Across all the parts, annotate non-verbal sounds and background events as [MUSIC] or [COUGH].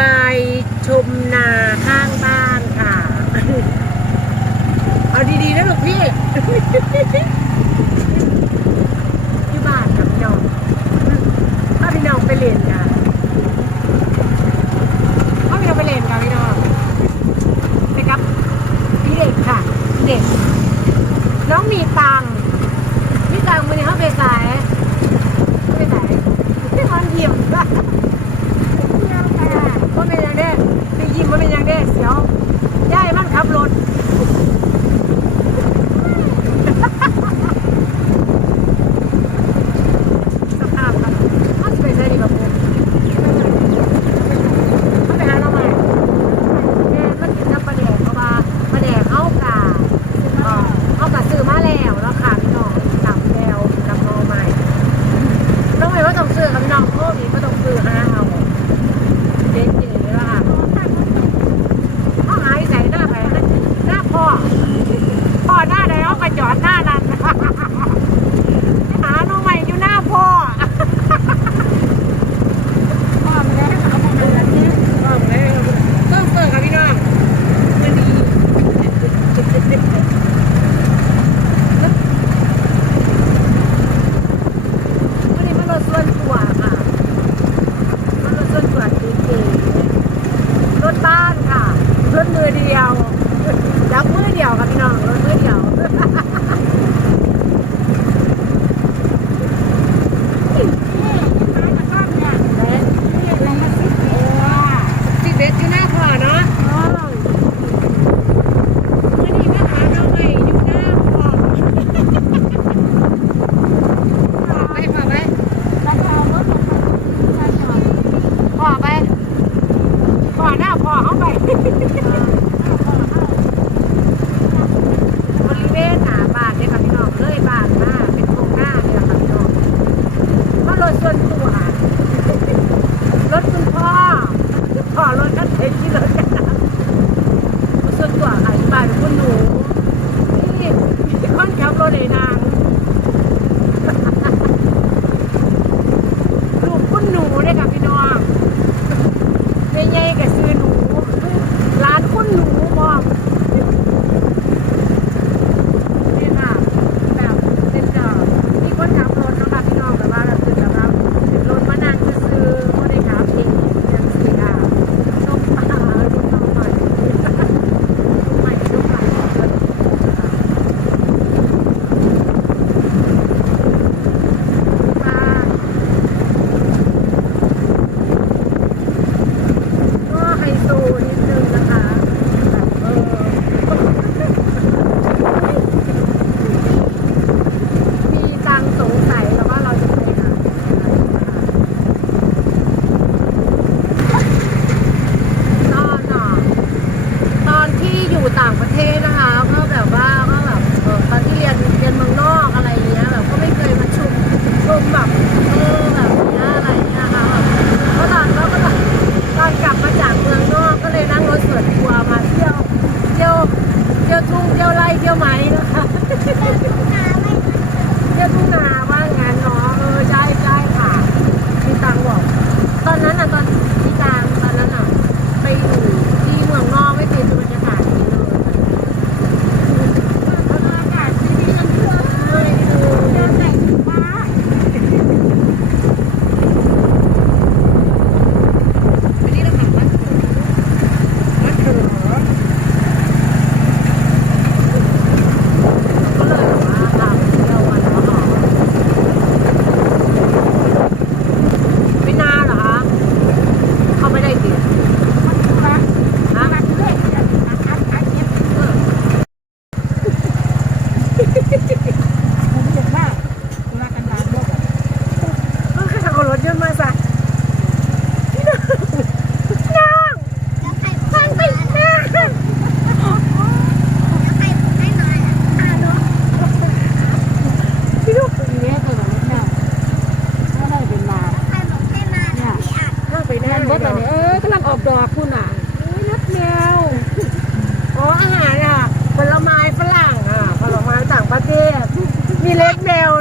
ไปชมนาข้างบ้านค่ะ เอาดีๆนะลูกพี่ที่บ้านกับพี่น้องถ้าพี่น้องไปเรียนกันถ้าพี่น้องไปเรียนกันพี่น้องนะครับพี่เด็กค่ะเด็ก น้องมีตังมีตังมัอนี้เขาไปสายไปสาย ก็ต้องซื้อกับน้องโควิดก็ต้องซื้อห้เอาเจ๊เจ๋เลยล่าพ่อหายใส่หน้าแผลหน้าพ่อ พ่อหน้าไหนเอาไปจอดหน้านั้นหาน้องใหม่อยู่หน้าพ่อต้องเปิดกับพี่น้องมันดี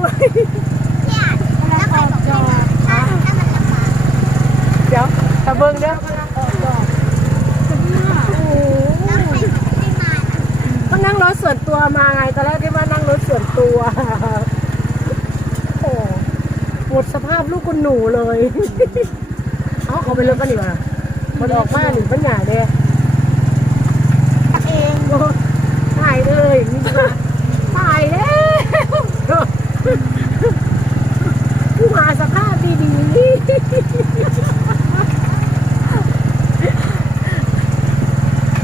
้วยเดี๋ยวตะเบิงเด้อก็นั่งรถส่วนตัวมาไงตอนแรกที่ว่านั่งรถส่วนตัวโอ้หมดสภาพลูกคุณหนูเลยเขาเขาไปรถกันดีกว่ามันออกมาหนึ่งปัญหาเด้เองถ่ายเลยตายเลย ผู้มาสภาพดีๆ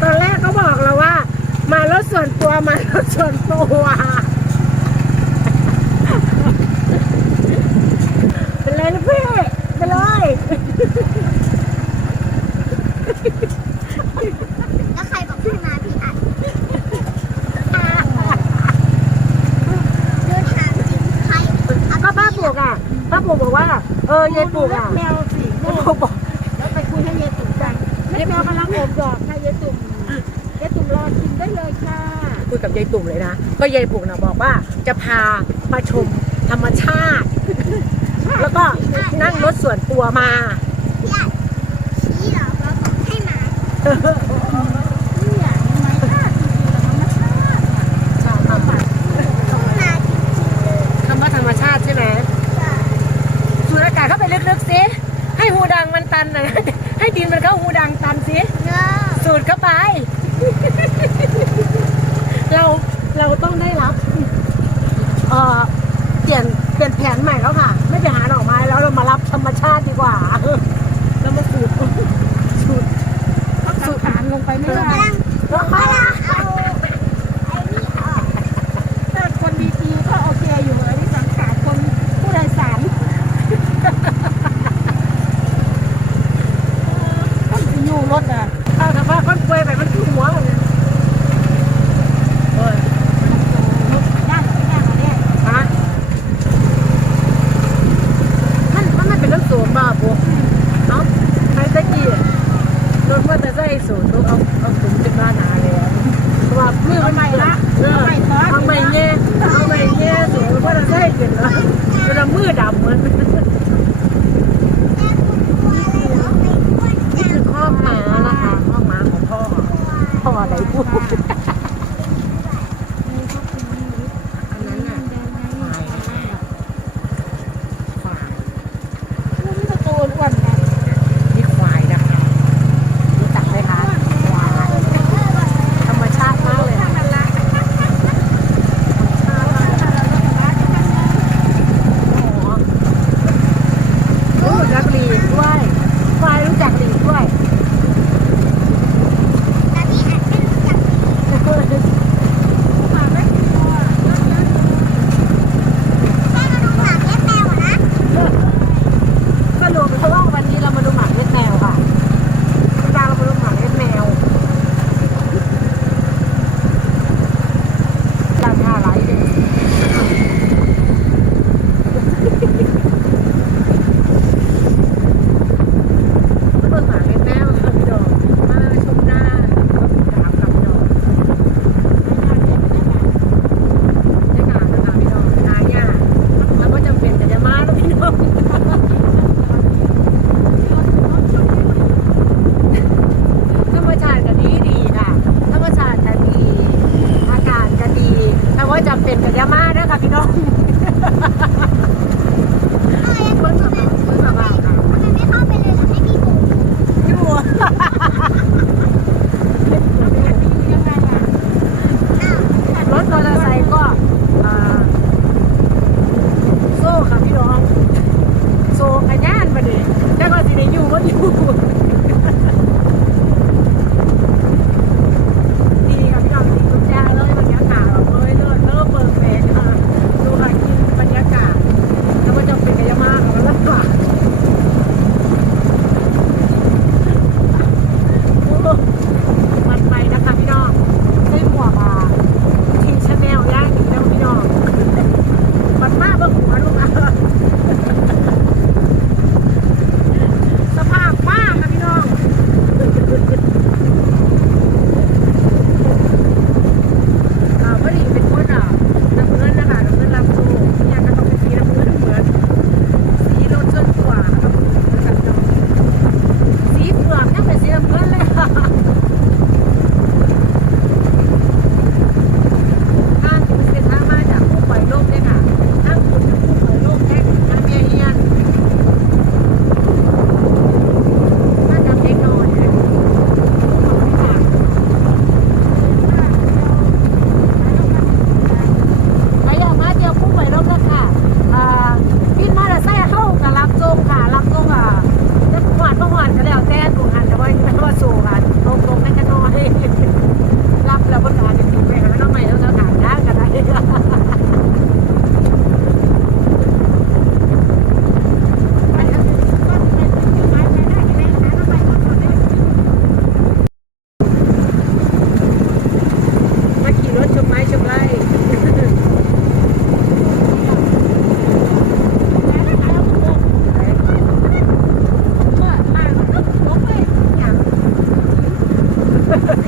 ตอนแรกก็บอกเราว่า มารถส่วนตัวมารถส่วนตัวเป็นเลยนะพี่ไปเลย แล้วใครบอกให้มาพี่อัดเดินทางจริงใคร ก็ป้าปลูกอะป้าปลูกบอกว่า เอยายปลูกอะแมวสี่ลูกบอกแล้วไปคุยให้ยายตุ่มจังแม่แมวกำลังออกดอกค่ะยายตุ่มยายตุ่มรอกินได้เลยค่ะ คุยกับยายตุ่มเลยนะ ก็ยายปลูกนะบอกว่าจะพามาชมธรรมชาติ แล้วก็นั่งรถส่วนตัวมาพี่อัดชี้เหรอว่าบอกให้มา lugar.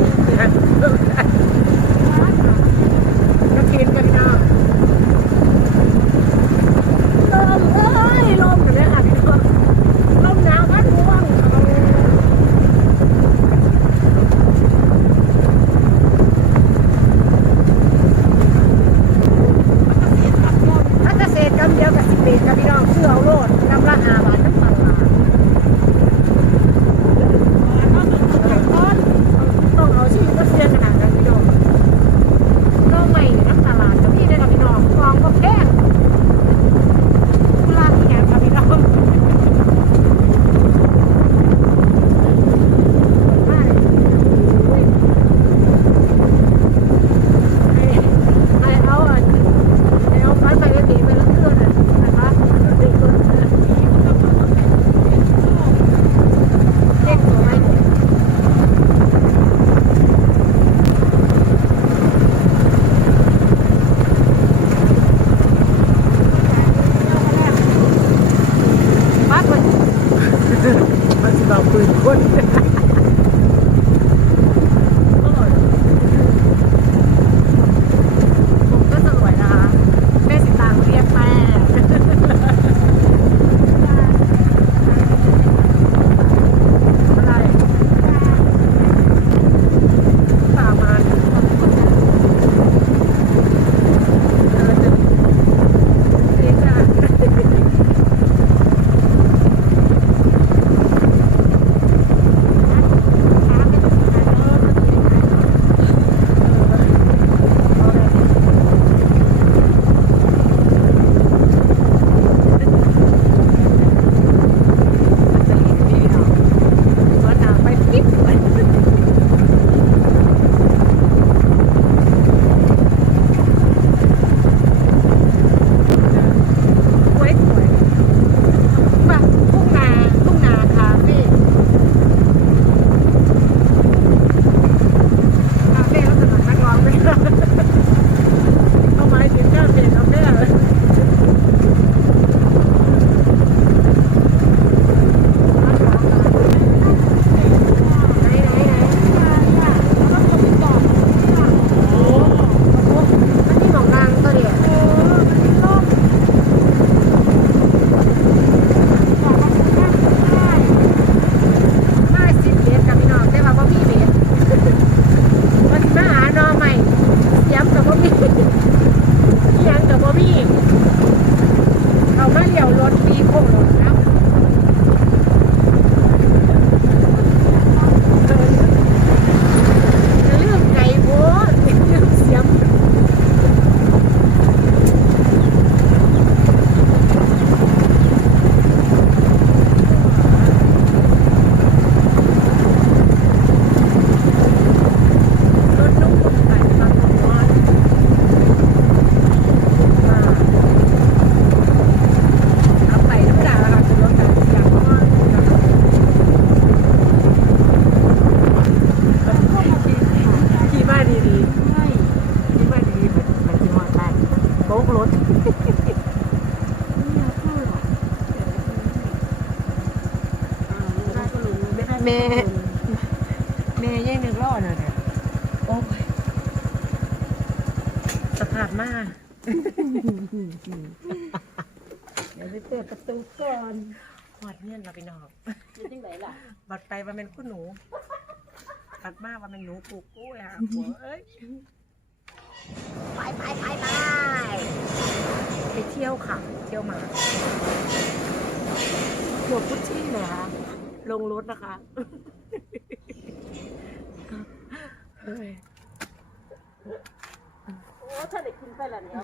[LAUGHS] Yeah. เดี๋ยวไปเปิดประตูก่อนหอดเงี้ยเราไปนอกยู่ที่ไหนล่ะบัดไปวันเป็นคุณหนูบัดมากวันเป็นหนูปลูกกล้วยหหัวเอ้ยไปไปไปไปไปเที่ยวค่ะ เที่ยวมาหัวพุชชี่เลยค่ะลงรถนะคะโอ้ถ้าเด็กกินไปแล้วเนี่ย